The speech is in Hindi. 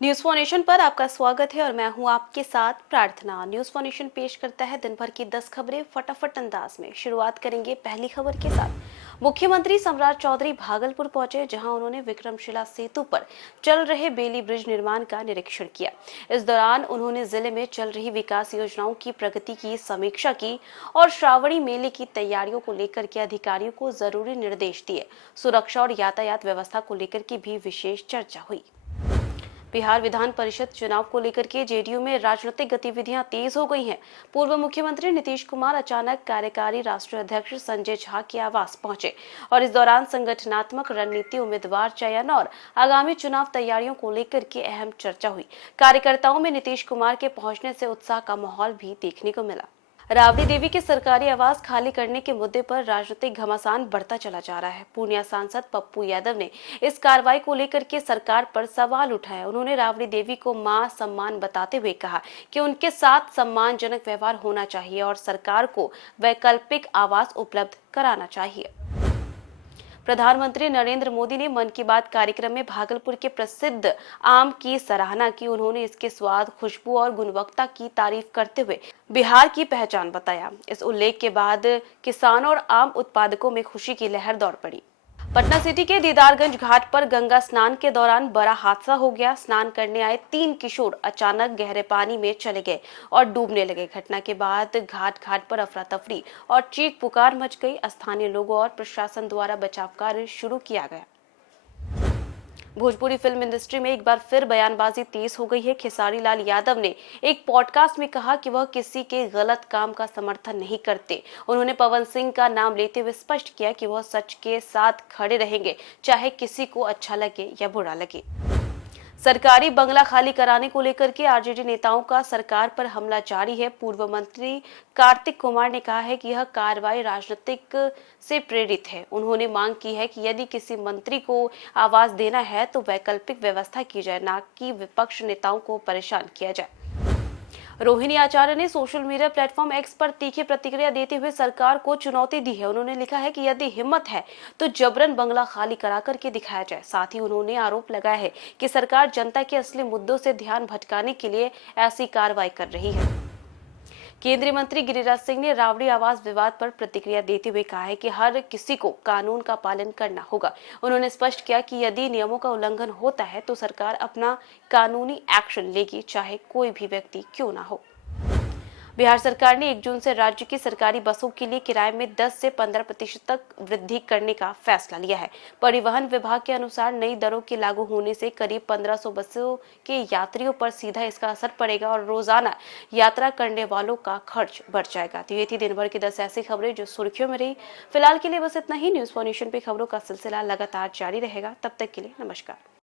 न्यूज फॉर नेशन पर आपका स्वागत है और मैं हूं आपके साथ प्रार्थना। न्यूज फॉर नेशन पेश करता है दिन भर की 10 खबरें फटाफट अंदाज में। शुरुआत करेंगे पहली खबर के साथ। मुख्यमंत्री सम्राट चौधरी भागलपुर पहुंचे, जहां उन्होंने विक्रमशिला सेतु पर चल रहे बेली ब्रिज निर्माण का निरीक्षण किया। इस दौरान उन्होंने जिले में चल रही विकास योजनाओं की प्रगति की समीक्षा की और श्रावणी मेले की तैयारियों को लेकर के अधिकारियों को जरूरी निर्देश दिए। सुरक्षा और यातायात व्यवस्था को लेकर की भी विशेष चर्चा हुई। बिहार विधान परिषद चुनाव को लेकर के जेडीयू में राजनीतिक गतिविधियां तेज हो गई हैं। पूर्व मुख्यमंत्री नीतीश कुमार अचानक कार्यकारी राष्ट्रीय अध्यक्ष संजय झा के आवास पहुंचे और इस दौरान संगठनात्मक रणनीति, उम्मीदवार चयन और आगामी चुनाव तैयारियों को लेकर के अहम चर्चा हुई। कार्यकर्ताओं में नीतीश कुमार के पहुंचने से उत्साह का माहौल भी देखने को मिला। राबड़ी देवी के सरकारी आवास खाली करने के मुद्दे पर राजनीतिक घमासान बढ़ता चला जा रहा है। पूर्णिया सांसद पप्पू यादव ने इस कार्रवाई को लेकर के सरकार पर सवाल उठाया। उन्होंने राबड़ी देवी को मां सम्मान बताते हुए कहा कि उनके साथ सम्मानजनक व्यवहार होना चाहिए और सरकार को वैकल्पिक आवास उपलब्ध कराना चाहिए। प्रधानमंत्री नरेंद्र मोदी ने मन की बात कार्यक्रम में भागलपुर के प्रसिद्ध आम की सराहना की। उन्होंने इसके स्वाद, खुशबू और गुणवत्ता की तारीफ करते हुए बिहार की पहचान बताया। इस उल्लेख के बाद किसानों और आम उत्पादकों में खुशी की लहर दौड़ पड़ी। पटना सिटी के दीदारगंज घाट पर गंगा स्नान के दौरान बड़ा हादसा हो गया। स्नान करने आए 3 किशोर अचानक गहरे पानी में चले गए और डूबने लगे। घटना के बाद घाट पर अफरा तफरी और चीख पुकार मच गई। स्थानीय लोगों और प्रशासन द्वारा बचाव कार्य शुरू किया गया। भोजपुरी फिल्म इंडस्ट्री में एक बार फिर बयानबाजी तेज हो गई है। खेसारी लाल यादव ने एक पॉडकास्ट में कहा कि वह किसी के गलत काम का समर्थन नहीं करते। उन्होंने पवन सिंह का नाम लेते हुए स्पष्ट किया कि वह सच के साथ खड़े रहेंगे, चाहे किसी को अच्छा लगे या बुरा लगे। सरकारी बंगला खाली कराने को लेकर के आरजेडी नेताओं का सरकार पर हमला जारी है। पूर्व मंत्री कार्तिक कुमार ने कहा है कि यह कार्रवाई राजनीतिक से प्रेरित है। उन्होंने मांग की है कि यदि किसी मंत्री को आवास देना है तो वैकल्पिक व्यवस्था की जाए, न कि विपक्ष नेताओं को परेशान किया जाए। रोहिणी आचार्य ने सोशल मीडिया प्लेटफॉर्म एक्स पर तीखी प्रतिक्रिया देते हुए सरकार को चुनौती दी है। उन्होंने लिखा है कि यदि हिम्मत है तो जबरन बंगला खाली करा करके दिखाया जाए। साथ ही उन्होंने आरोप लगाया है कि सरकार जनता के असली मुद्दों से ध्यान भटकाने के लिए ऐसी कार्रवाई कर रही है। केंद्रीय मंत्री गिरिराज सिंह ने राबड़ी आवास विवाद पर प्रतिक्रिया देते हुए कहा है कि हर किसी को कानून का पालन करना होगा। उन्होंने स्पष्ट किया कि यदि नियमों का उल्लंघन होता है तो सरकार अपना कानूनी एक्शन लेगी, चाहे कोई भी व्यक्ति क्यों ना हो। बिहार सरकार ने 1 जून से राज्य की सरकारी बसों के लिए किराए में 10 से 15% तक वृद्धि करने का फैसला लिया है। परिवहन विभाग के अनुसार नई दरों के लागू होने से करीब 1500 बसों के यात्रियों पर सीधा इसका असर पड़ेगा और रोजाना यात्रा करने वालों का खर्च बढ़ जाएगा। तो ये थी दिन भर की 10 ऐसी खबरें जो सुर्खियों में रही। फिलहाल के लिए बस इतना ही। न्यूज फॉर नेशन पे खबरों का सिलसिला लगातार जारी रहेगा। तब तक के लिए नमस्कार।